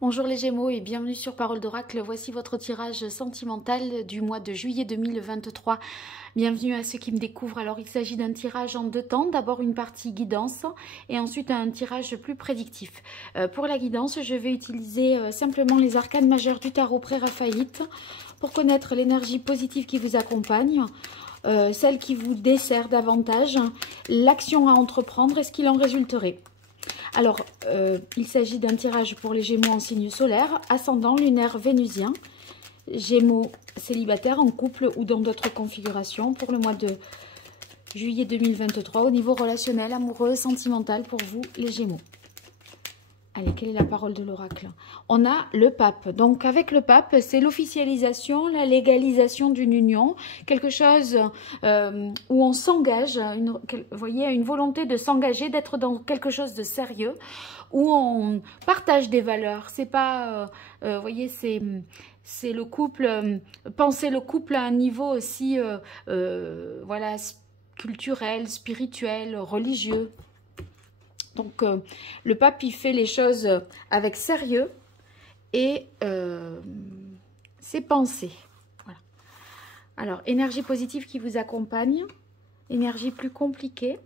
Bonjour les Gémeaux et bienvenue sur Parole d'Oracle. Voici votre tirage sentimental du mois de juillet 2023. Bienvenue à ceux qui me découvrent. Alors il s'agit d'un tirage en deux temps. D'abord une partie guidance et ensuite un tirage plus prédictif. Pour la guidance, je vais utiliser simplement les arcanes majeures du tarot pré-raphaélite pour connaître l'énergie positive qui vous accompagne. Celle qui vous dessert davantage, l'action à entreprendre et ce qu'il en résulterait. Alors, il s'agit d'un tirage pour les Gémeaux en signe solaire, ascendant lunaire vénusien, Gémeaux célibataires en couple ou dans d'autres configurations pour le mois de juillet 2023 au niveau relationnel, amoureux, sentimental pour vous les Gémeaux. Allez, quelle est la parole de l'oracle? On a le pape. Donc, avec le pape, c'est l'officialisation, la légalisation d'une union, quelque chose où on s'engage, vous voyez, une volonté de s'engager, d'être dans quelque chose de sérieux, où on partage des valeurs. C'est pas, vous voyez, c'est le couple, penser le couple à un niveau aussi, voilà, culturel, spirituel, religieux. Donc, le pape, il fait les choses avec sérieux et ses pensées. Voilà. Alors, énergie positive qui vous accompagne, énergie plus compliquée,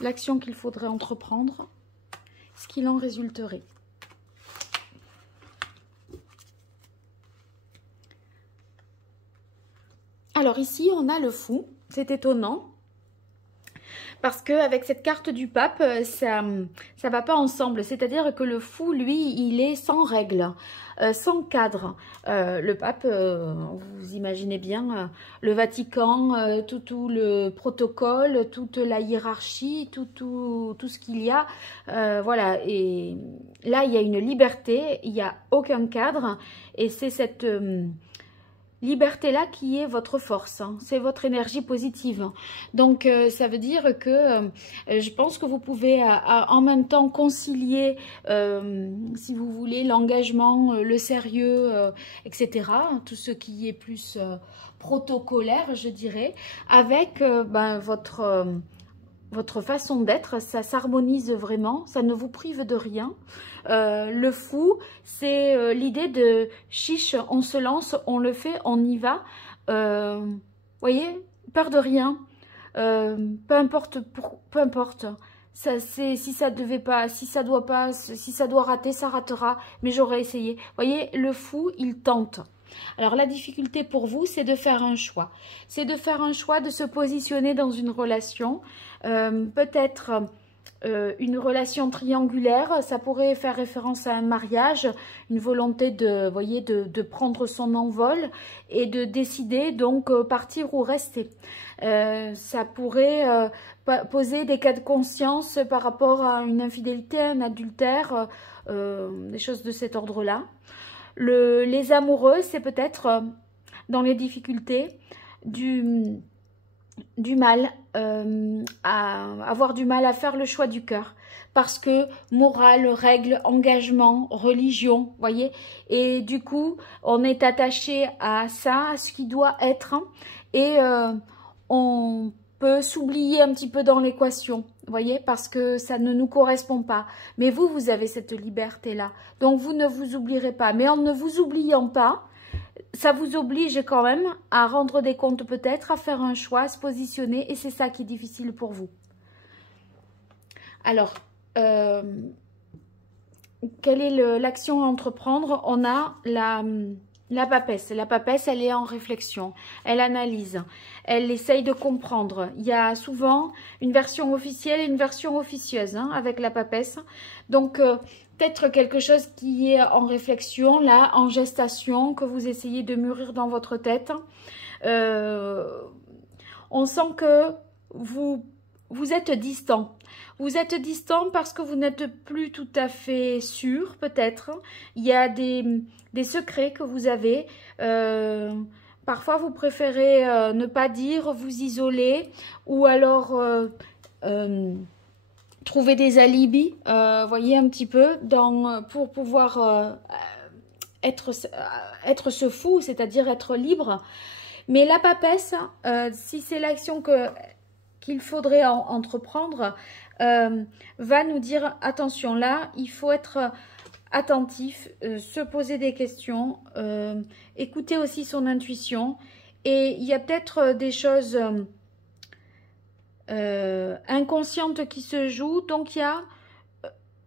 l'action qu'il faudrait entreprendre, ce qu'il en résulterait. Alors ici, on a le fou, c'est étonnant. Parce qu'avec cette carte du pape, ça va pas ensemble. C'est-à-dire que le fou, lui, il est sans règles, sans cadre. Le pape, vous imaginez bien, le Vatican, tout le protocole, toute la hiérarchie, tout ce qu'il y a. Voilà, et là, il y a une liberté, il n'y a aucun cadre. Et c'est cette... liberté-là qui est votre force, hein. C'est votre énergie positive. Donc, ça veut dire que je pense que vous pouvez en même temps concilier, si vous voulez, l'engagement, le sérieux, etc. Tout ce qui est plus protocolaire, je dirais, avec votre façon d'être. Ça s'harmonise vraiment, ça ne vous prive de rien. Le fou, c'est l'idée de chiche, on se lance, on le fait, on y va. Voyez, peur de rien. Peu importe, peu importe. Ça, si ça devait pas, si ça doit pas, si ça doit rater, ça ratera. Mais j'aurais essayé. Voyez, le fou, il tente. Alors la difficulté pour vous, c'est de faire un choix. C'est de faire un choix, de se positionner dans une relation. Peut-être une relation triangulaire, ça pourrait faire référence à un mariage, une volonté de, voyez, de prendre son envol et de décider donc partir ou rester. Ça pourrait poser des cas de conscience par rapport à une infidélité, un adultère, des choses de cet ordre-là. Les amoureux, c'est peut-être dans les difficultés du mal, avoir du mal à faire le choix du cœur. Parce que morale, règles, engagement, religion, voyez. Et du coup, on est attaché à ça, à ce qui doit être. Et on peut s'oublier un petit peu dans l'équation, voyez, parce que ça ne nous correspond pas. Mais vous, vous avez cette liberté-là. Donc, vous ne vous oublierez pas. Mais en ne vous oubliant pas, ça vous oblige quand même à rendre des comptes peut-être, à faire un choix, à se positionner. Et c'est ça qui est difficile pour vous. Alors, quelle est l'action à entreprendre? On a la papesse. La papesse, elle est en réflexion, elle analyse, elle essaye de comprendre. Il y a souvent une version officielle et une version officieuse hein, avec la papesse. Donc, peut-être quelque chose qui est en réflexion, là, en gestation, que vous essayez de mûrir dans votre tête. On sent que vous êtes distant. Vous êtes distant parce que vous n'êtes plus tout à fait sûr, peut-être. Il y a des secrets que vous avez. Parfois, vous préférez ne pas dire, vous isoler ou alors trouver des alibis, voyez un petit peu, pour pouvoir être ce fou, c'est-à-dire être libre. Mais la papesse, si c'est l'action qu'il faudrait entreprendre, va nous dire, attention, là, il faut être attentif, se poser des questions, écouter aussi son intuition. Et il y a peut-être des choses inconscientes qui se jouent. Donc il y a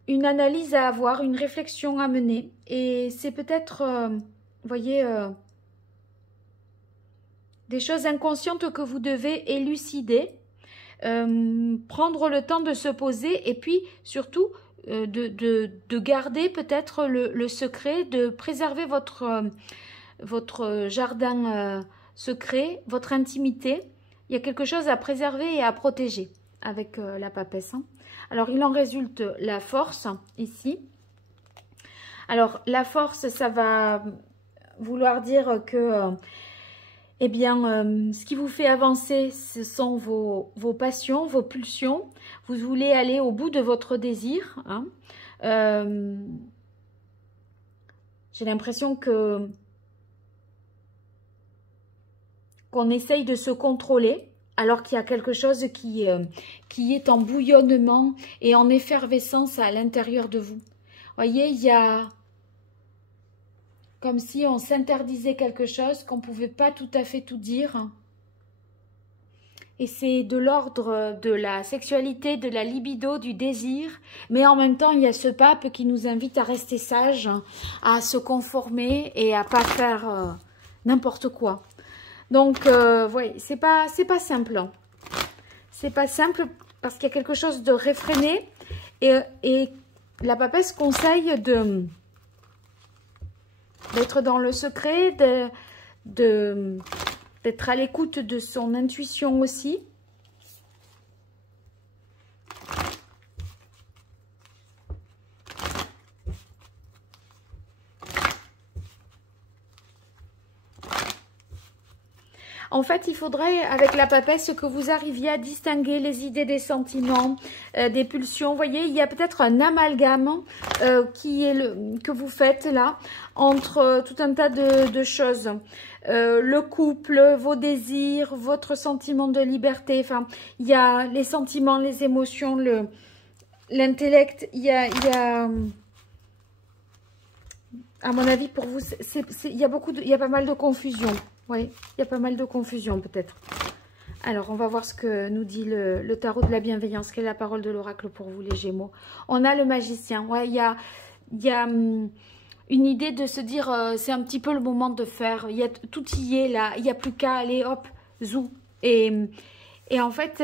une analyse à avoir, une réflexion à mener. Et c'est peut-être, vous voyez, des choses inconscientes que vous devez élucider, prendre le temps de se poser et puis surtout de garder peut-être le secret, de préserver votre jardin secret, votre intimité. Il y a quelque chose à préserver et à protéger avec la papesse. Hein. Alors, il en résulte la force ici. Alors, la force, ça va vouloir dire que, eh bien, ce qui vous fait avancer, ce sont vos passions, vos pulsions. Vous voulez aller au bout de votre désir. Hein. J'ai l'impression qu'on essaye de se contrôler, alors qu'il y a quelque chose qui est en bouillonnement et en effervescence à l'intérieur de vous. Voyez, il y a comme si on s'interdisait quelque chose, qu'on ne pouvait pas tout à fait tout dire. Et c'est de l'ordre de la sexualité, de la libido, du désir. Mais en même temps, il y a ce pape qui nous invite à rester sages, à se conformer et à ne pas faire n'importe quoi. Donc, oui, c'est pas simple. Hein. C'est pas simple parce qu'il y a quelque chose de réfréné. Et la papesse conseille d'être dans le secret, d'être à l'écoute de son intuition aussi. En fait, il faudrait, avec la papesse, que vous arriviez à distinguer les idées des sentiments, des pulsions. Vous voyez, il y a peut-être un amalgame que vous faites là, entre tout un tas de choses. Le couple, vos désirs, votre sentiment de liberté. Enfin, il y a les sentiments, les émotions, l'intellect. Il y a, à mon avis, pour vous, il y a pas mal de confusion. Oui, il y a pas mal de confusion peut-être. Alors, on va voir ce que nous dit le tarot de la bienveillance. Quelle est la parole de l'oracle pour vous, les Gémeaux? On a le magicien. Ouais, il y a une idée de se dire, c'est un petit peu le moment de faire. Tout y est là. Il n'y a plus qu'à aller, hop, zou. Et en fait,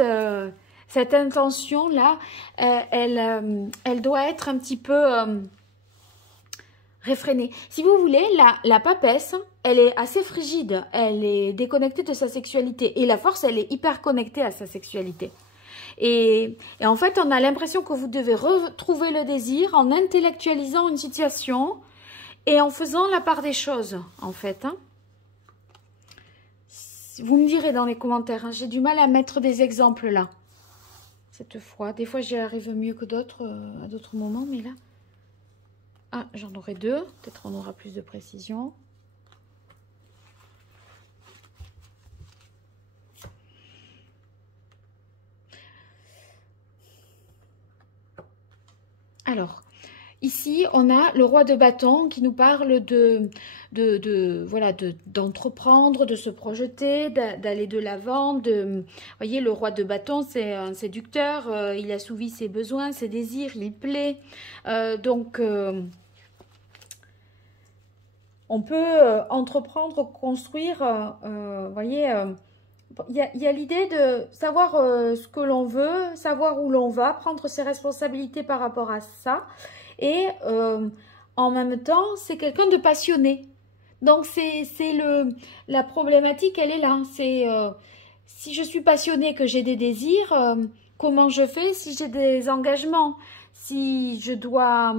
cette intention-là, elle doit être un petit peu réfrénée. Si vous voulez, la papesse, elle est assez frigide, elle est déconnectée de sa sexualité. Et la force, elle est hyper connectée à sa sexualité. Et en fait, on a l'impression que vous devez retrouver le désir en intellectualisant une situation et en faisant la part des choses, en fait. Hein. Vous me direz dans les commentaires, hein, j'ai du mal à mettre des exemples là, cette fois. Des fois, j'y arrive mieux que d'autres, à d'autres moments, mais là... Ah, j'en aurai deux, peut-être on aura plus de précision. Alors, ici, on a le roi de bâton qui nous parle d'entreprendre, de se projeter, d'aller de l'avant. Vous voyez, le roi de bâton, c'est un séducteur, il assouvit ses besoins, ses désirs, il plaît. On peut entreprendre, construire, vous voyez... Il y a l'idée de savoir ce que l'on veut, savoir où l'on va, prendre ses responsabilités par rapport à ça. Et en même temps, c'est quelqu'un de passionné. Donc, la problématique, elle est là. C'est si je suis passionnée, que j'ai des désirs, comment je fais si j'ai des engagements? Si je dois...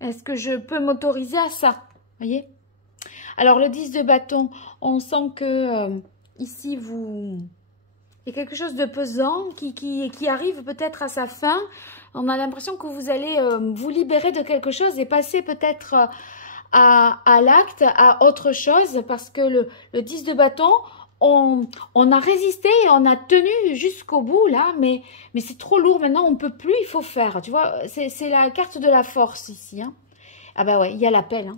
Est-ce que je peux m'autoriser à ça? Voyez? Alors, le 10 de bâton, on sent que... Ici, il y a quelque chose de pesant qui arrive peut-être à sa fin. On a l'impression que vous allez vous libérer de quelque chose et passer peut-être à l'acte, à autre chose. Parce que le 10 de bâton, on a résisté et on a tenu jusqu'au bout là. Mais c'est trop lourd maintenant, on ne peut plus, il faut faire. Tu vois, c'est la carte de la force ici. Hein. Ah bah ouais, il y a l'appel. Hein.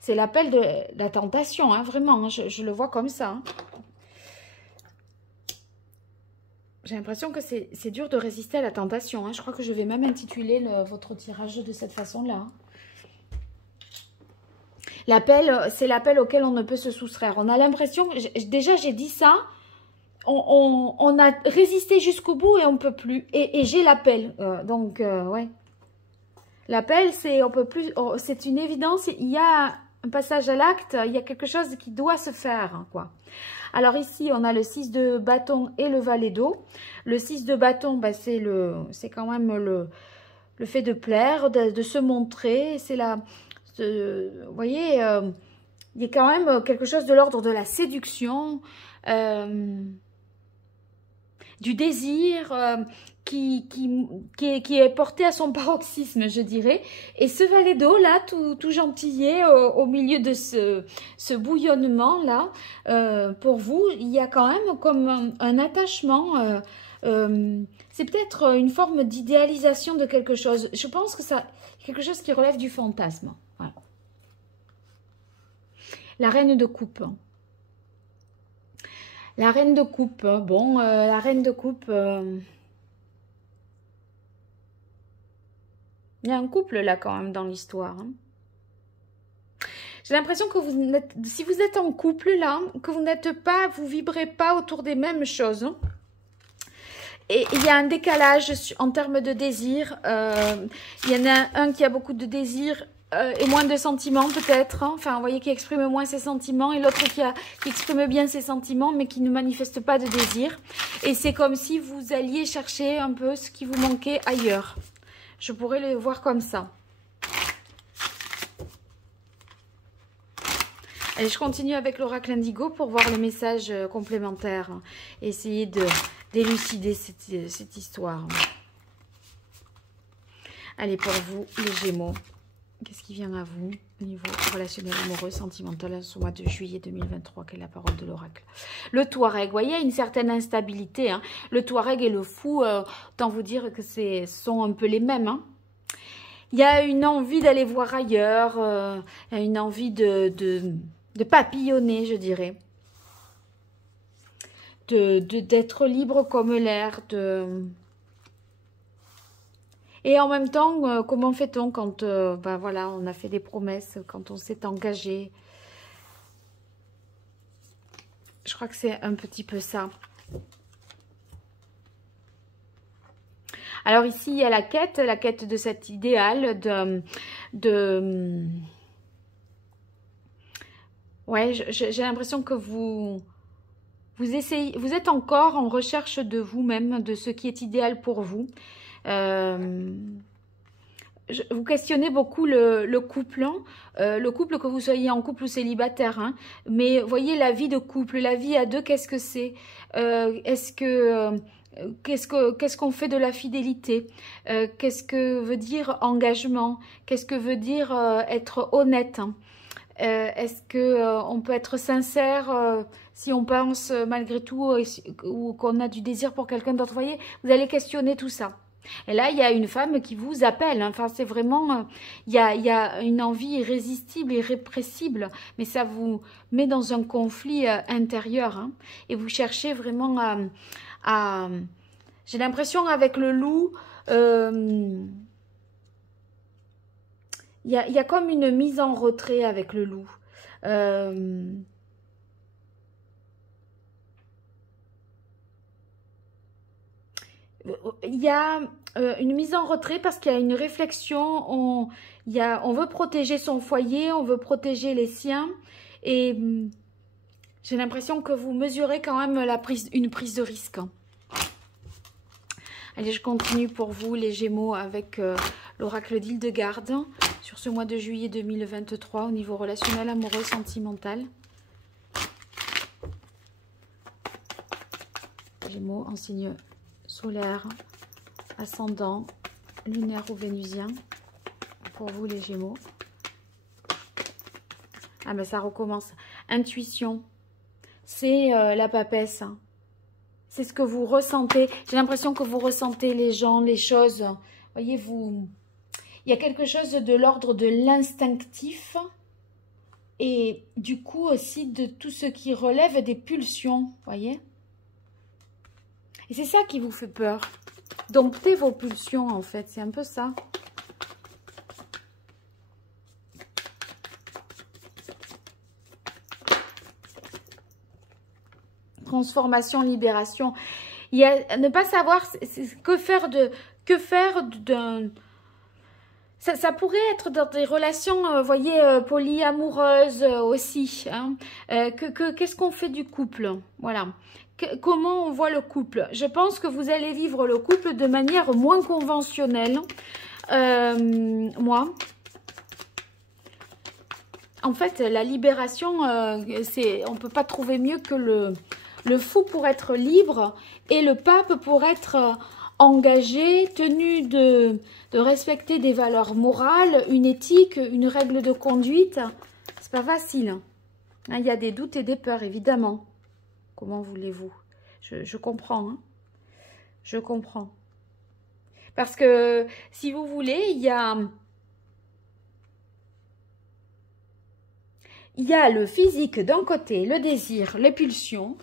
C'est l'appel de la tentation, hein, vraiment. Hein, je le vois comme ça. Hein. J'ai l'impression que c'est dur de résister à la tentation. Hein. Je crois que je vais même intituler votre tirage de cette façon-là. Hein. L'appel, c'est l'appel auquel on ne peut se soustraire. On a l'impression, déjà j'ai dit ça, on a résisté jusqu'au bout et on ne peut plus. Et j'ai l'appel. Ouais. L'appel, c'est on peut plus. C'est une évidence. Il y a un passage à l'acte. Il y a quelque chose qui doit se faire, quoi. Alors ici, on a le 6 de bâton et le valet d'eau. Le 6 de bâton, bah, c'est quand même le fait de plaire, de se montrer. C'est la, vous voyez, il y a quand même quelque chose de l'ordre de la séduction, du désir, qui est porté à son paroxysme, je dirais. Et ce valet d'eau, là, tout gentillet, au milieu de ce bouillonnement-là, pour vous, il y a quand même comme un attachement, c'est peut-être une forme d'idéalisation de quelque chose. Je pense que c'est quelque chose qui relève du fantasme. Voilà. La reine de coupe. La reine de coupe, bon, la reine de coupe... il y a un couple là quand même dans l'histoire. Hein. J'ai l'impression que si vous êtes en couple là, que vous vibrez pas autour des mêmes choses. Hein. Et il y a un décalage en termes de désir. Il y en a un qui a beaucoup de désir et moins de sentiments peut-être. Hein. Enfin, vous voyez, qui exprime moins ses sentiments. Et l'autre qui exprime bien ses sentiments mais qui ne manifeste pas de désir. Et c'est comme si vous alliez chercher un peu ce qui vous manquait ailleurs. Je pourrais le voir comme ça. Allez, je continue avec l'oracle indigo pour voir le message complémentaire. Essayer d'élucider cette histoire. Allez, pour vous, les Gémeaux, qu'est-ce qui vient à vous au niveau relationnel, amoureux, sentimental, ce mois de juillet 2023? Quelle est la parole de l'oracle? Le Touareg, vous voyez, il y a une certaine instabilité. Hein. Le Touareg et le fou, autant vous dire que ce sont un peu les mêmes. Hein. Il y a une envie d'aller voir ailleurs, il y a une envie de papillonner, je dirais. D'être libre comme l'air. Et en même temps, comment fait-on quand ben voilà, on a fait des promesses, quand on s'est engagé? Je crois que c'est un petit peu ça. Alors ici, il y a la quête de cet idéal ouais, j'ai l'impression que vous êtes encore en recherche de vous-même, de ce qui est idéal pour vous. Vous questionnez beaucoup le couple, hein, le couple, que vous soyez en couple ou célibataire, hein, mais voyez la vie de couple, la vie à deux, qu'est-ce que c'est? Qu'est-ce qu'on fait de la fidélité? Qu'est-ce que veut dire engagement? Qu'est-ce que veut dire être honnête? Hein? Est-ce que on peut être sincère si on pense malgré tout ou qu'on a du désir pour quelqu'un d'autre? Vous voyez, vous allez questionner tout ça. Et là, il y a une femme qui vous appelle. Hein. Enfin, c'est vraiment... il y a une envie irrésistible, irrépressible. Mais ça vous met dans un conflit intérieur. Hein. Et vous cherchez vraiment à... J'ai l'impression avec le loup... il y a comme une mise en retrait avec le loup. Il y a une mise en retrait parce qu'il y a une réflexion. On veut protéger son foyer, on veut protéger les siens. Et j'ai l'impression que vous mesurez quand même une prise de risque. Allez, je continue pour vous, les Gémeaux, avec l'oracle d'Hildegarde sur ce mois de juillet 2023 au niveau relationnel, amoureux, sentimental. Gémeaux en signe solaire, ascendant, lunaire ou vénusien. Pour vous, les Gémeaux. Ah ben ça recommence. Intuition, c'est la papesse. C'est ce que vous ressentez. J'ai l'impression que vous ressentez les gens, les choses. Voyez, il y a quelque chose de l'ordre de l'instinctif et du coup aussi de tout ce qui relève des pulsions, voyez. Et c'est ça qui vous fait peur. Domptez vos pulsions en fait, c'est un peu ça. Transformation, libération. Il y a ne pas savoir que faire d'un... Ça pourrait être dans des relations, vous voyez, polyamoureuses aussi. Hein. Qu'est-ce qu'on fait du couple? Voilà. Comment on voit le couple? Je pense que vous allez vivre le couple de manière moins conventionnelle. Moi. En fait, la libération, on ne peut pas trouver mieux que le fou pour être libre et le pape pour être engagé, tenu de respecter des valeurs morales, une éthique, une règle de conduite. C'est pas facile. Hein, il y a des doutes et des peurs, évidemment. Comment voulez-vous? Je comprends. Hein, je comprends. Parce que, si vous voulez, il y a le physique d'un côté, le désir, les pulsions,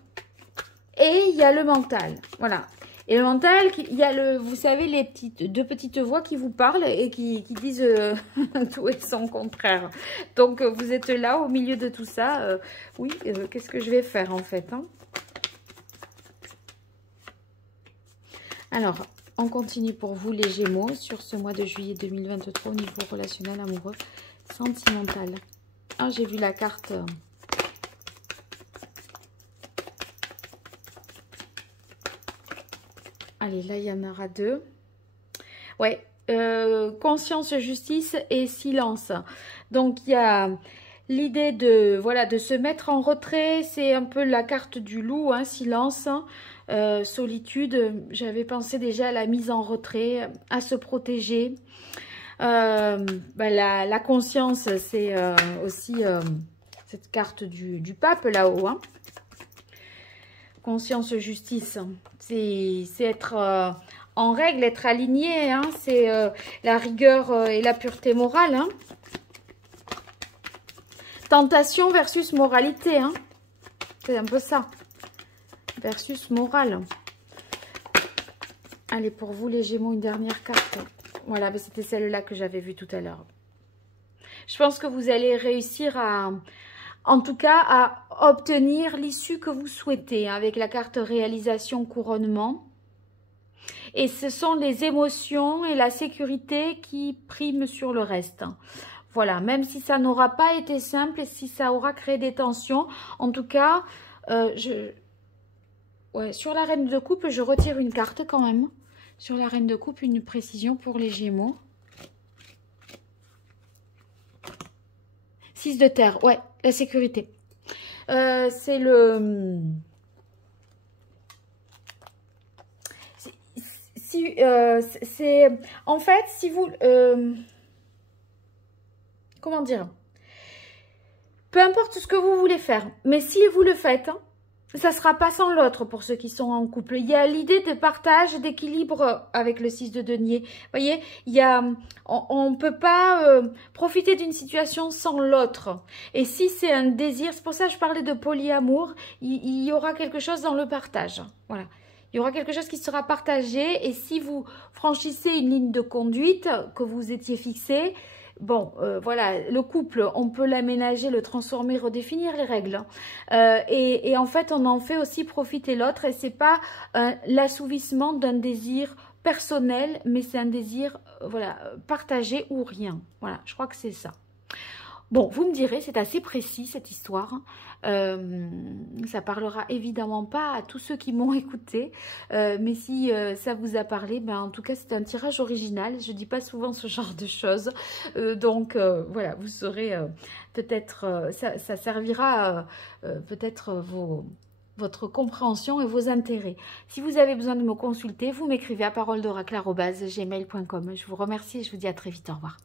et il y a le mental. Voilà. Et le mental, il y a vous savez, les deux petites voix qui vous parlent et qui disent tout et son contraire. Donc, vous êtes là, au milieu de tout ça. Oui, qu'est-ce que je vais faire, en fait, hein? Alors, on continue pour vous, les Gémeaux, sur ce mois de juillet 2023, au niveau relationnel, amoureux, sentimental. Ah, j'ai vu la carte... Allez, là, il y en aura deux. Ouais, conscience, justice et silence. Donc, il y a l'idée de, voilà, de se mettre en retrait. C'est un peu la carte du loup, hein, silence, solitude. J'avais pensé déjà à la mise en retrait, à se protéger. La conscience, c'est aussi cette carte du pape là-haut, hein. Conscience, justice, c'est être en règle, être aligné, hein, c'est la rigueur et la pureté morale. Hein. Tentation versus moralité, hein. C'est un peu ça. Versus morale. Allez, pour vous les Gémeaux, une dernière carte. Voilà, c'était celle-là que j'avais vue tout à l'heure. Je pense que vous allez réussir en tout cas, à obtenir l'issue que vous souhaitez, hein, avec la carte réalisation couronnement. Et ce sont les émotions et la sécurité qui priment sur le reste. Voilà, même si ça n'aura pas été simple et si ça aura créé des tensions, en tout cas, sur la reine de coupe, je retire une carte quand même. Sur la reine de coupe, une précision pour les Gémeaux. 6 de terre, ouais, la sécurité. C'est le... En fait, si vous... comment dire? Peu importe ce que vous voulez faire, mais si vous le faites, hein, ça ne sera pas sans l'autre pour ceux qui sont en couple. Il y a l'idée de partage, d'équilibre avec le 6 de denier. Vous voyez, on ne peut pas profiter d'une situation sans l'autre. Et si c'est un désir, c'est pour ça que je parlais de polyamour, il y aura quelque chose dans le partage. Voilà. Il y aura quelque chose qui sera partagé. Et si vous franchissez une ligne de conduite que vous étiez fixée, bon, voilà, le couple, on peut l'aménager, le transformer, redéfinir les règles. Et en fait, on en fait aussi profiter l'autre. Et c'est pas l'assouvissement d'un désir personnel, mais c'est un désir, voilà, partagé ou rien. Voilà, je crois que c'est ça. Bon, vous me direz, c'est assez précis cette histoire. Ça parlera évidemment pas à tous ceux qui m'ont écouté. Mais si ça vous a parlé, ben, en tout cas, c'est un tirage original. Je dis pas souvent ce genre de choses. Donc, voilà, vous saurez peut-être... ça servira peut-être votre compréhension et vos intérêts. Si vous avez besoin de me consulter, vous m'écrivez à paroledoracle@gmail.com. Je vous remercie et je vous dis à très vite. Au revoir.